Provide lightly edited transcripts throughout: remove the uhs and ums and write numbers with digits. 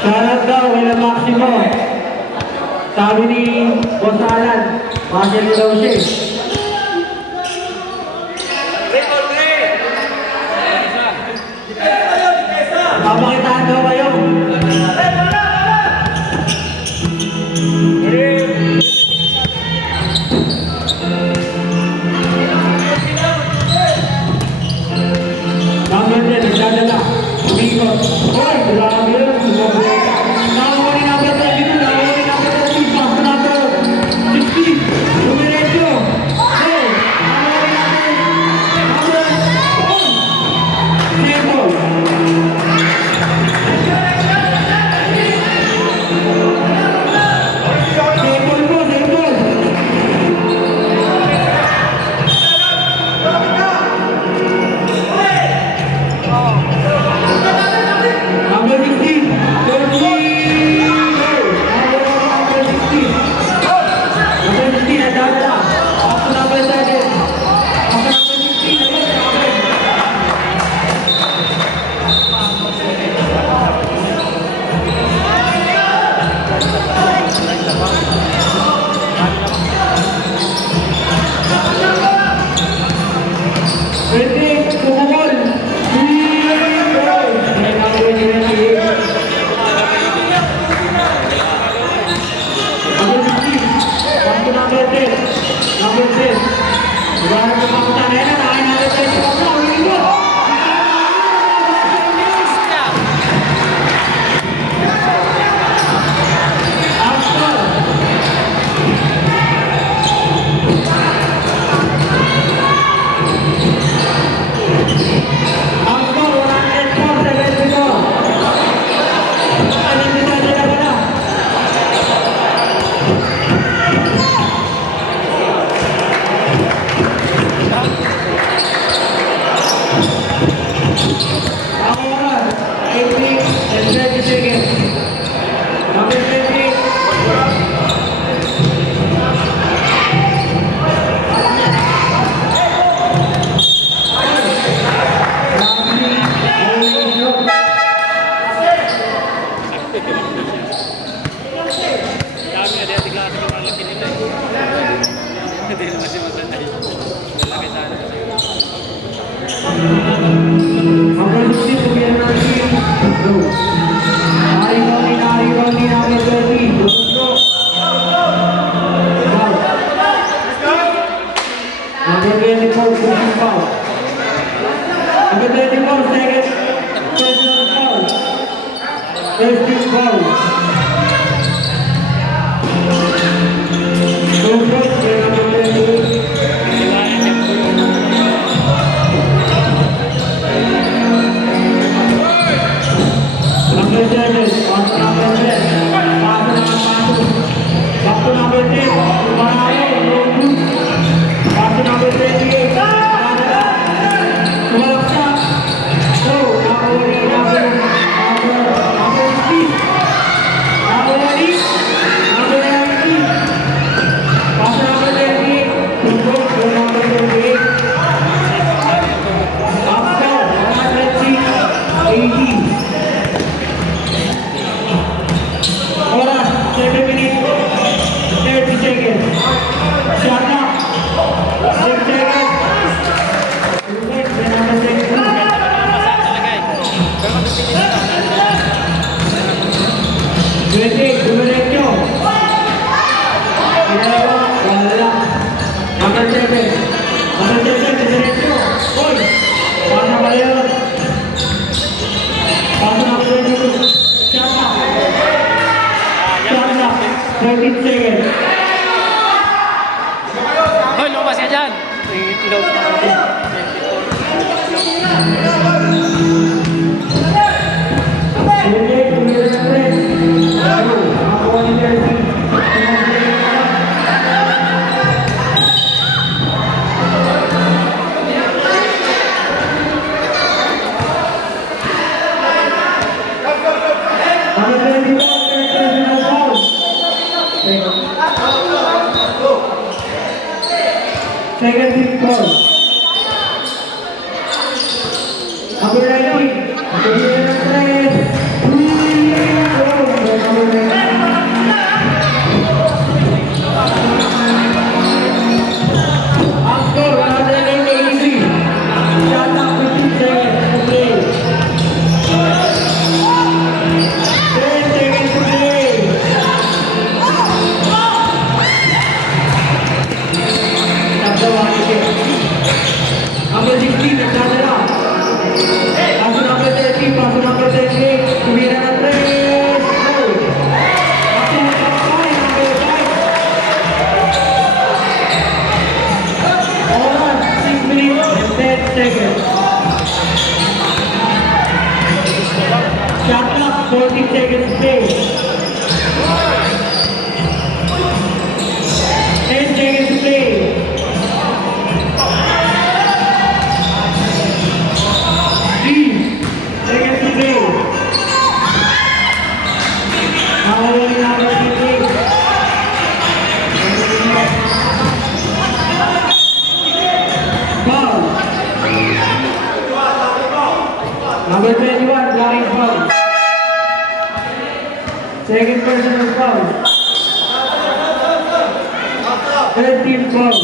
Shoutout daw, Wala Maximo. Sabi ni Boss Alan, Marcel daw siya eh. Papakitaan daw kayo. Naman din, nagdadala. Umikot. Hoy, grabe yun. Nakawali na ba tayo dito? Nakawali na ba tayo dito? Paso na to. 60. Dumiretso. Hey, nakawali na tayo. Nakawali. Simple. Simple po, simple. Number 16, 30, number 16, number 16, nadadala. Ako number 7, ako number 16, Pwede, kumukol. Number 10. Ibarat ko pa kita na yan, nakain natin tayo sa kapla. Ulit mo! After. After, 104, 74. Anong dinadala ka na? Ang oras, 8 minutes and 20 seconds. Number 20. Number 16, Subian Narsin. Go. Nari Roni, number 30. Go. Number 24, pushing foul. Number 24, second personal foul. First team foul. Go first, number 22. Number 7, pass to number 10. Pass to number 10. Pass to number 28. Tumalaksak. Go. Nakawali number 16. Nakawali. Number 19. Pass to number 38. Go to number 38. After 106, 80. Oras, 7 minutes, 30 seconds. Shut up. 6 seconds. Next, then number 6. 20, dumiretso. Ginagawa, wala lang. Number 7. Number 7, dumiretso. Hoy, paano ba yun? Paano number 22? Shut up. 13 seconds. Hoy, lumabas ka dyan! Ilog. Second team call. Number 19. 14 seconds play. 10 seconds play. 3 seconds play. Nakawali na ba si play? Foul. Number 21, blocking foul. Second personal foul. Third team foul.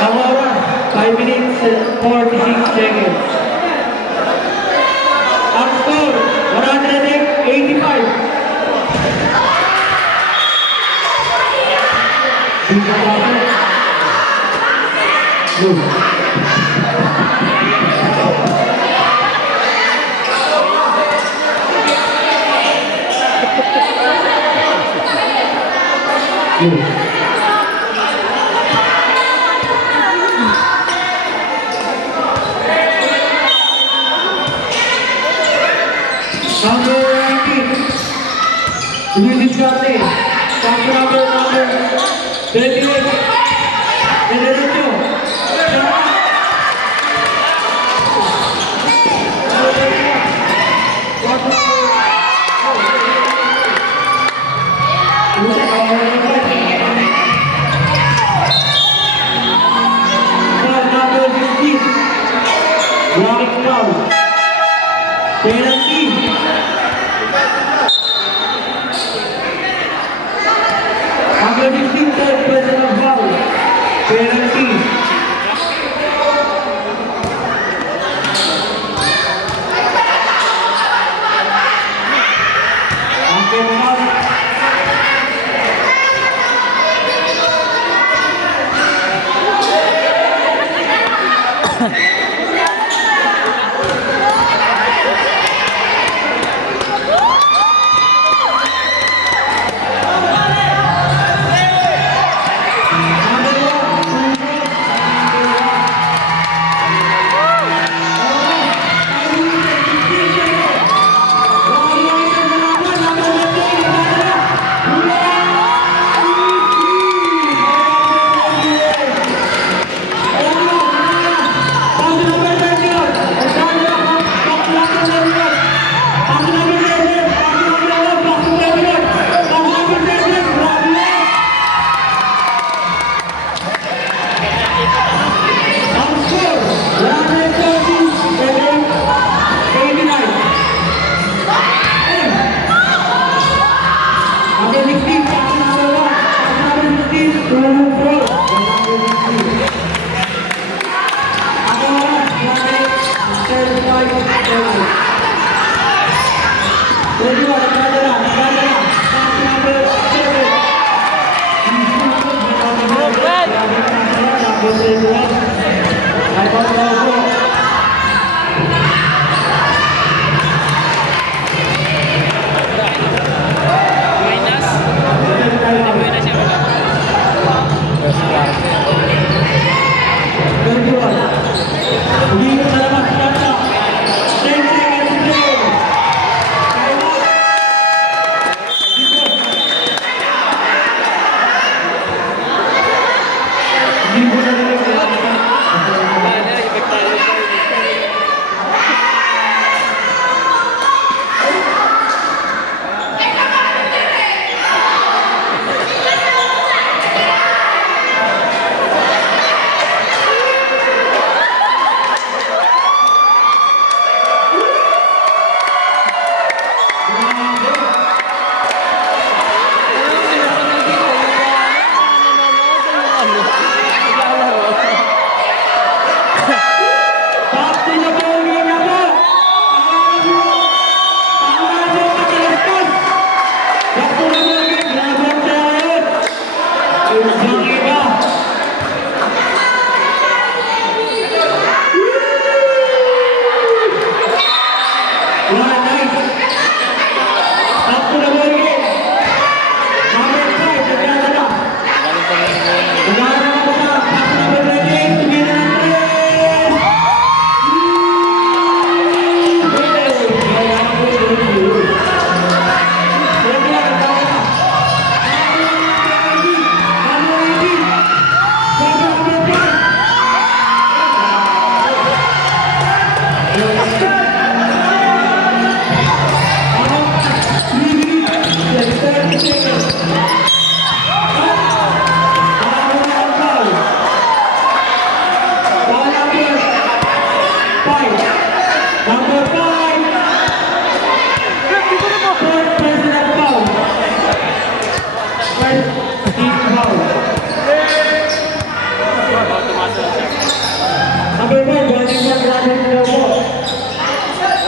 Aurora, 5 minutes and 46 seconds. Our score, 185. Number 19, Luis Garte, number 38, Federico. Number 15, Warwick Brown, penalty. Number 15, third personal foul, penalty. Buenas. Buenas siya wala. Wala, ibektado pa.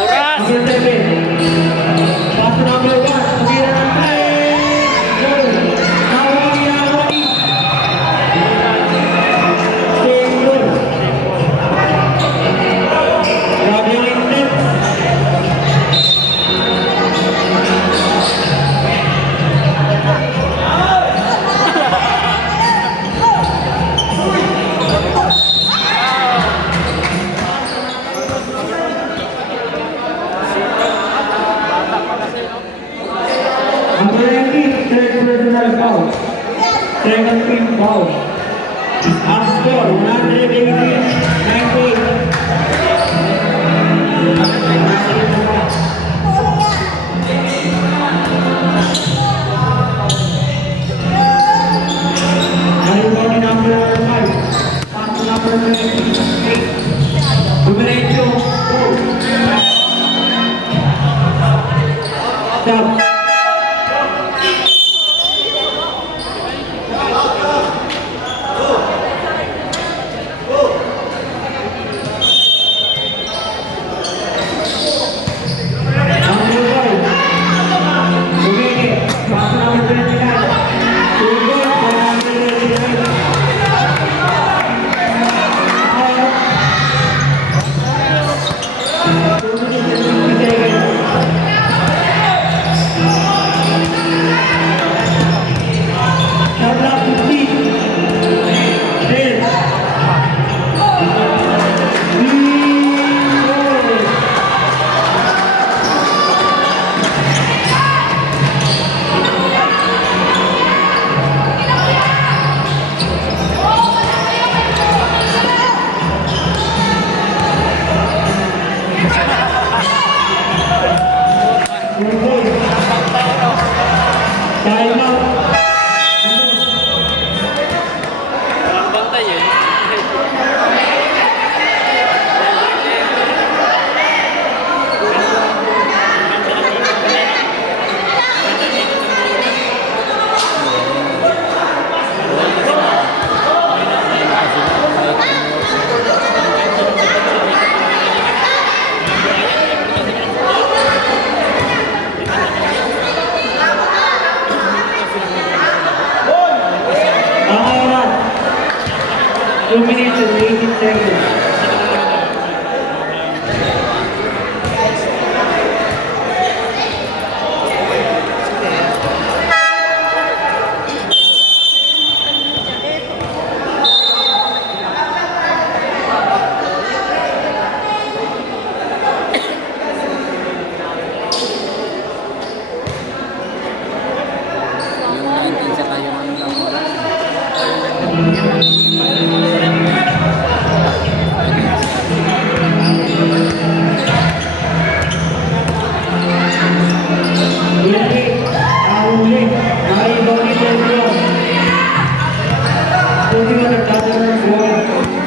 Oras! Second team foul. Up score 118-98. Everybody number 5. Pass number 28. Dumiretso. Stop. 2 minutes and 18 seconds. Yung 19 sa tayo ano lang. Huli, nahuli, naibaw ni Pedro. Hindi mo nagtatalo ng buwan.